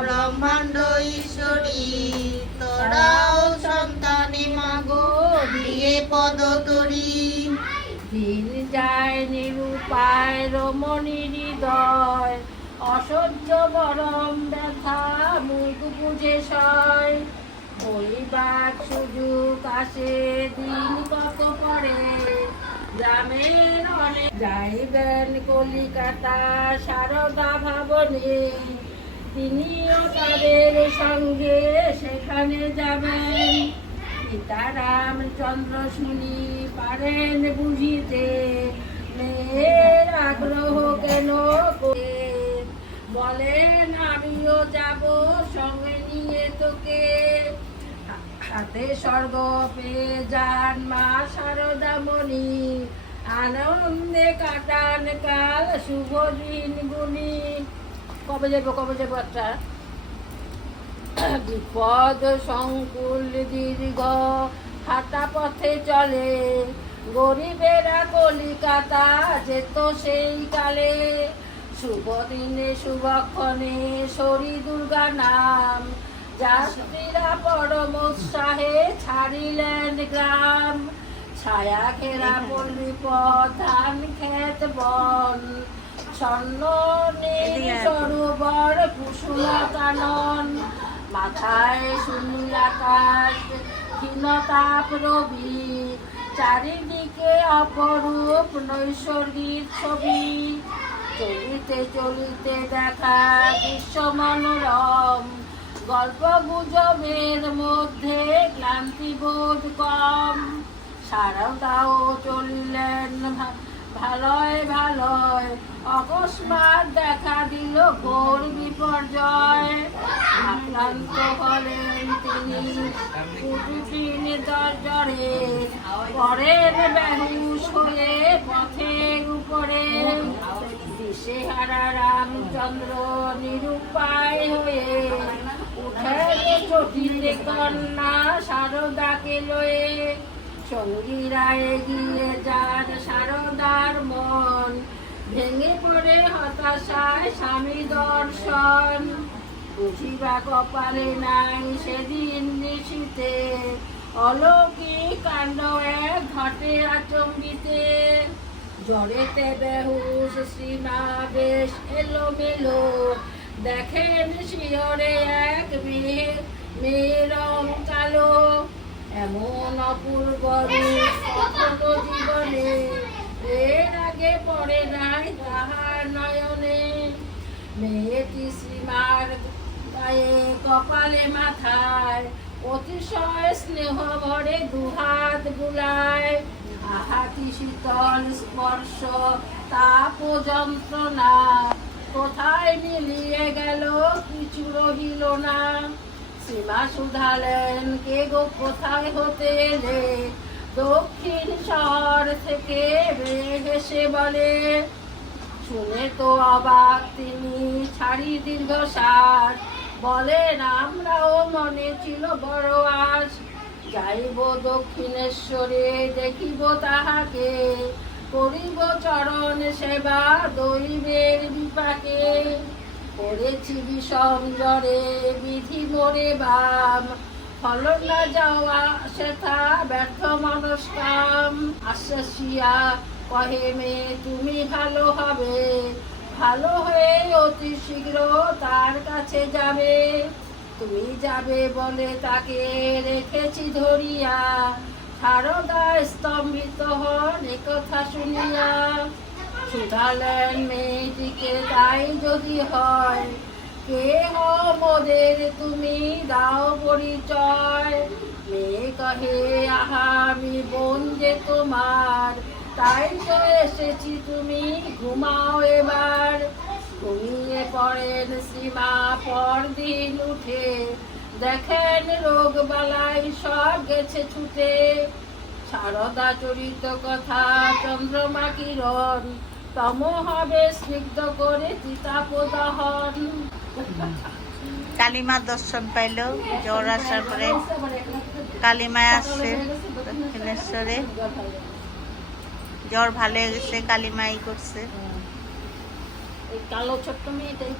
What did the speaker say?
ব্রহ্মাণ্ড ঈশ্বরী তোরাও সন্তানে মাগো দিয়ে পদ তরি দিন যায় নিরুপায় রমণী হৃদয় অসহ্য গরম ব্যথা মুখ বুঝে সয়। বইবার সুযোগ আসে দিন কত পরে গ্রামের অনেক যাইবেন কলিকাতা, সারদা ভবনে। তিনিও তাদের সঙ্গে সেখানে যাবেন। সীতারাম চন্দ্র শুনি পারেন বুঝিতে। মেয়ের আগ্রহ কেন বলেন, আমিও যাব সঙ্গে নিয়ে তোকে। হাতে স্বর্গ পেয়ে যান মা শারদামণি আনন্দে কাটান কাল শুভ দিন গুনি। কবে যাব কবে যাব একটা? বিপদ সংকুল দীর্ঘ হাঁটা পথে চলে। গরিবেরা কলিকাতা যেত সেই কালে। শুভ দিনে শুভক্ষণে শরী দুর্গা নাম। যাত্রীরা পরম উৎসাহে ছাড়িলেন গ্রাম। ছায়া ঘেরা পল্লী পথ ধান ক্ষেত বন। নীল সরোবর কুসুম কানন। মাথায় শূন্য আকাশ ক্ষীণতাপ রবি। চারিদিকে অপরূপ নৈসর্গিক ছবি। চলিতে চলিতে দেখা দৃশ্য মনোরম গল্প গুজবের মধ্যে ক্লান্তি বোধ কম। সারদাও চলিলেন ভালয় ভালয়। অকস্মাৎ দেখা দিল ঘোর বিপর্যয়। আক্রান্ত হলেন তিনি। দরজরে পরের বেহুশ হয়ে পথের উপরে। দিশেহারা রামচন্দ্র নিরুপায় হয়ে চটিতে কন্যা সারদাকে লয়ে সঙ্গীরা এগিয়ে যান সারদার মন ভেঙে পড়ে হতাশায় স্বামী দর্শন বুঝিবা কপালে নাই সেদিন নিশিতে অলৌকিক কাণ্ড এক ঘটে আচম্বিতে জড়েতে বেহুশ সীমা বেশ এলো মেলো দেখেন শিয়রে এক মেয়ে মেয়ের রং কালো, এমন অপূর্ব জীবনে। এর আগে পড়ে নাই তাহার নয়নে। মেয়েটি সীমার গায়ে কপালে মাথায় অতিশয় স্নেহ ভরে দুহাত বুলায়। আহাতি শীতল স্পর্শ, তাপ যন্ত্রণা কোথায় মিলিয়ে গেল কিছু রহিল না? সীমা শুধালেন, কে গো কোথায় হতে এলে? দক্ষিণ শহর থেকে হেসে বলে, শুনে তো অবাক তিনি ছাড়ি দীর্ঘ শ্বাস বলেন, আমরাও মনে ছিল বড় আশ। যাইব দক্ষিণেশ্বরে, দেখিব তাহাকে। করিব চরণ সেবা দৈবের বিপাকে। করেছি বিষম জ্বরে, বিধি মোরে বাম। ফল না যাওয়া সেথা ব্যর্থ মনস্কাম। আশ্বাসিয়া কহে মে, তুমি ভালো হবে। ভালো হয়ে অতি শীঘ্র তার কাছে যাবে। তুমি যাবে বলে তাকে রেখেছি ধরিয়া। সারদা স্তম্ভিত হন কথা শুনিয়া শুধালেন মেয়েটিকে তাই যদি হয় কে মোদের তুমি দাও পরিচয়? মেয়ে কহে, আহা, আমি বোন যে তোমার, তাই তো এসেছি তুমি, ঘুমাও এবার। ঘুমিয়ে পড়েন সীমা, পরদিন উঠে দেখেন রোগ বালাই সব গেছে ছুটে। সারদা চরিত কথা চন্দ্রমা কিরণ তম হবে স্নিগ্ধ করে চিতাপ দহন কালীমার দর্শন পাইল জ্বর আসার পরে কালীমায় আসছে দক্ষিণেশ্বরে। জ্বর ভালো হয়ে গেছে কালীমাই করছে। কালো ছোট্ট মেয়েটাই।